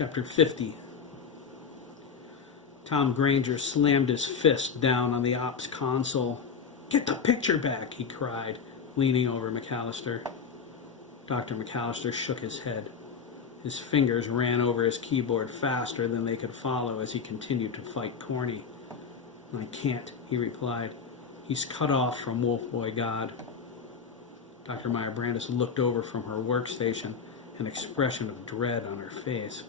Chapter 50. Tom Granger slammed his fist down on the ops console. "Get the picture back," he cried, leaning over McAllister. Dr. McAllister shook his head. His fingers ran over his keyboard faster than they could follow as he continued to fight Corny. "I can't," he replied. "He's cut off from Wolf Boy God." Dr. Meyer Brandis looked over from her workstation, an expression of dread on her face.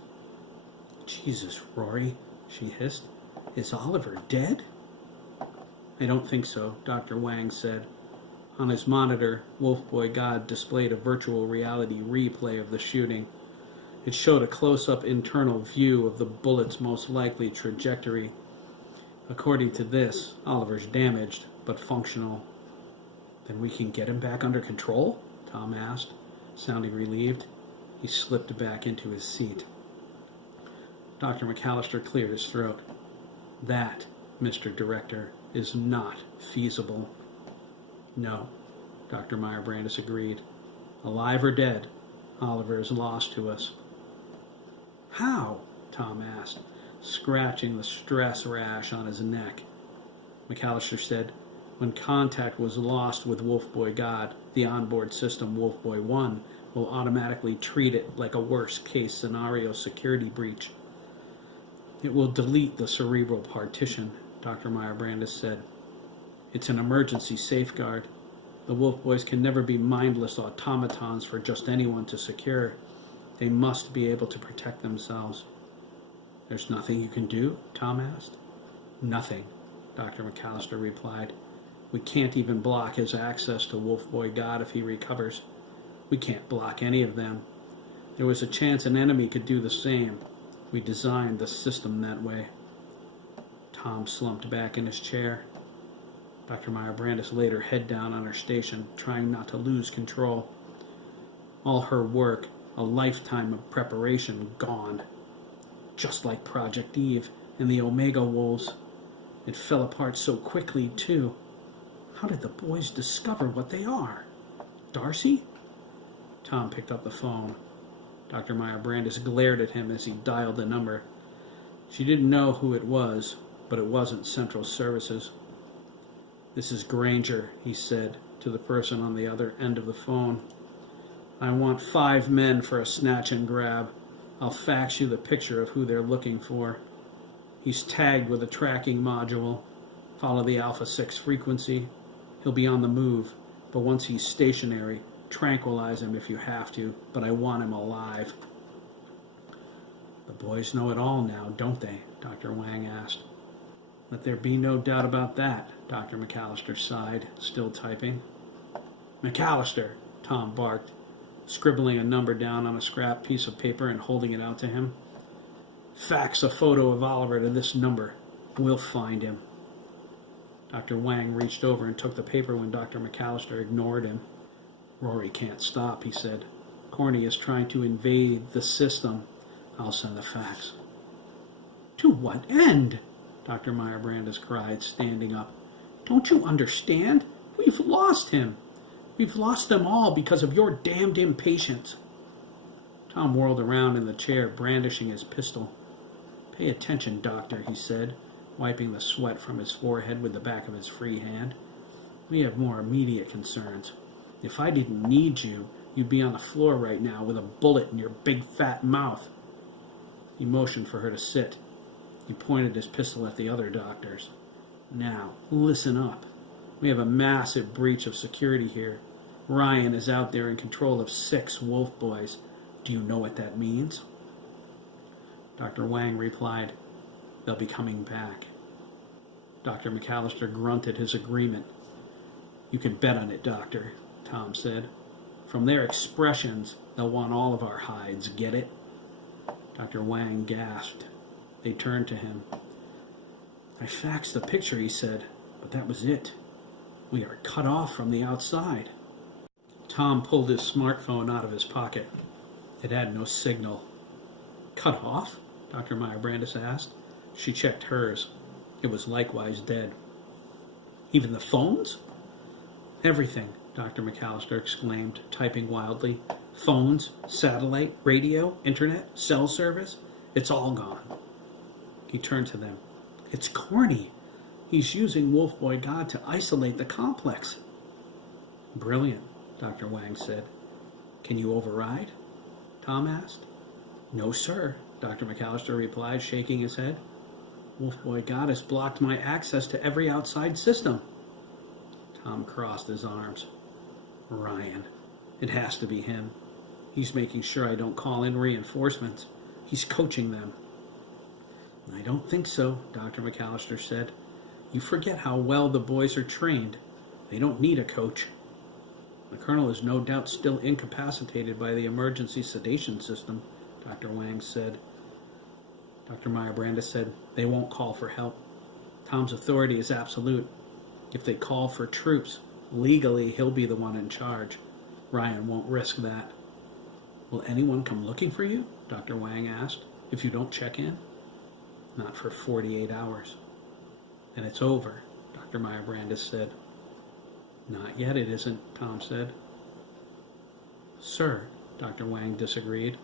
"Jesus, Rory," she hissed. "Is Oliver dead?" "I don't think so," Dr. Wang said. On his monitor, Wolf Boy God displayed a virtual reality replay of the shooting. It showed a close-up internal view of the bullet's most likely trajectory. According to this, Oliver's damaged, but functional. "Then we can get him back under control?" Tom asked, sounding relieved. He slipped back into his seat. Dr. McAllister cleared his throat. "That, Mr. Director, is not feasible." "No," Dr. Meyer Brandis agreed. "Alive or dead, Oliver is lost to us." "How?" Tom asked, scratching the stress rash on his neck. McAllister said, "When contact was lost with Wolf Boy God, the onboard system Wolf Boy 1 will automatically treat it like a worst-case scenario security breach. It will delete the cerebral partition," Dr. Meyer Brandis said. "It's an emergency safeguard. The Wolf Boys can never be mindless automatons for just anyone to secure. They must be able to protect themselves." "There's nothing you can do?" Tom asked. "Nothing," Dr. McAllister replied. "We can't even block his access to Wolf Boy God if he recovers. We can't block any of them. There was a chance an enemy could do the same. We designed the system that way." Tom slumped back in his chair. Dr. Meyer Brandis laid her head down on her station, trying not to lose control. All her work, a lifetime of preparation, gone. Just like Project Eve and the Omega Wolves. It fell apart so quickly, too. How did the boys discover what they are? Darcy? Tom picked up the phone. Dr. Meyer Brandis glared at him as he dialed the number. She didn't know who it was, but it wasn't Central Services. "This is Granger," he said to the person on the other end of the phone. "I want 5 men for a snatch and grab. I'll fax you the picture of who they're looking for. He's tagged with a tracking module. Follow the Alpha 6 frequency. He'll be on the move, but once he's stationary, tranquilize him if you have to, but I want him alive." "The boys know it all now, don't they?" Dr. Wang asked. "Let there be no doubt about that," Dr. McAllister sighed, still typing. "McAllister," Tom barked, scribbling a number down on a scrap piece of paper and holding it out to him. "Fax a photo of Oliver to this number. We'll find him." Dr. Wang reached over and took the paper when Dr. McAllister ignored him. "Rory can't stop," he said. "Corny is trying to invade the system. I'll send the fax." "To what end?" Dr. Meyer Brandis cried, standing up. "Don't you understand? We've lost him. We've lost them all because of your damned impatience." Tom whirled around in the chair, brandishing his pistol. "Pay attention, Doctor," he said, wiping the sweat from his forehead with the back of his free hand. "We have more immediate concerns. If I didn't need you, you'd be on the floor right now with a bullet in your big fat mouth." He motioned for her to sit. He pointed his pistol at the other doctors. "Now, listen up. We have a massive breach of security here. Ryan is out there in control of 6 Wolf Boys. Do you know what that means?" Dr. Wang replied, "They'll be coming back." Dr. McAllister grunted his agreement. "You can bet on it, Doctor," Tom said. "From their expressions, they'll want all of our hides, get it?" Dr. Wang gasped. They turned to him. "I faxed the picture," he said, "but that was it. We are cut off from the outside." Tom pulled his smartphone out of his pocket. It had no signal. "Cut off?" Dr. Meyer Brandis asked. She checked hers. It was likewise dead. "Even the phones?" "Everything," Dr. McAllister exclaimed, typing wildly. "Phones, satellite, radio, internet, cell service. It's all gone. He turned to them. It's corny. He's using Wolf Boy God to isolate the complex. Brilliant, Dr. Wang said. Can you override? Tom asked. No, sir, Dr. McAllister replied, shaking his head. Wolf Boy God has blocked my access to every outside system. Tom crossed his arms. Ryan. It has to be him. He's making sure I don't call in reinforcements. He's coaching them. I don't think so, Dr. McAllister said. You forget how well the boys are trained. They don't need a coach. The colonel is no doubt still incapacitated by the emergency sedation system, Dr. Wang said. Dr. Meyer-Brandis said, they won't call for help. Tom's authority is absolute. If they call for troops, legally he'll be the one in charge. Ryan won't risk that. Will anyone come looking for you? Dr. Wang asked, if you don't check in? Not for 48 hours. Then it's over, Dr. Meyer-Brandis said. Not yet it isn't, Tom said. Sir, Dr. Wang disagreed.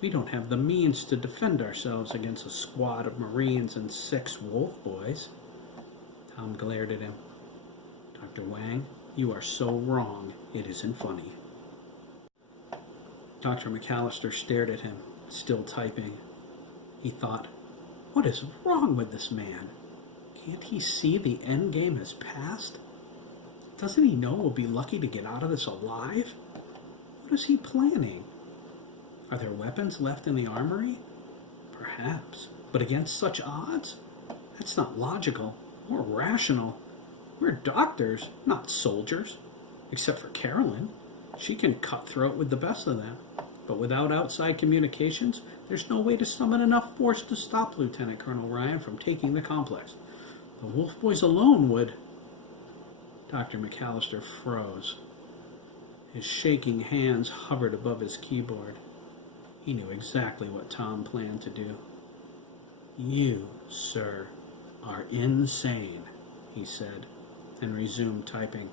We don't have the means to defend ourselves against a squad of Marines and 6 Wolf Boys. Tom glared at him. Dr. Wang, you are so wrong, it isn't funny. Dr. McAllister stared at him, still typing. He thought, what is wrong with this man? Can't he see the end game has passed? Doesn't he know we'll be lucky to get out of this alive? What is he planning? Are there weapons left in the armory? Perhaps. But against such odds? That's not logical or rational. We're doctors, not soldiers. Except for Carolyn. She can cut throat with the best of them. But without outside communications, there's no way to summon enough force to stop Lieutenant Colonel Ryan from taking the complex. The Wolf Boys alone would... Dr. McAllister froze. His shaking hands hovered above his keyboard. He knew exactly what Tom planned to do. You, sir, are insane, he said, and resumed typing.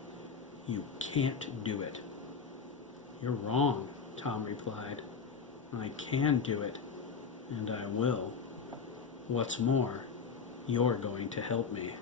You can't do it. You're wrong, Tom replied. I can do it, and I will. What's more, you're going to help me.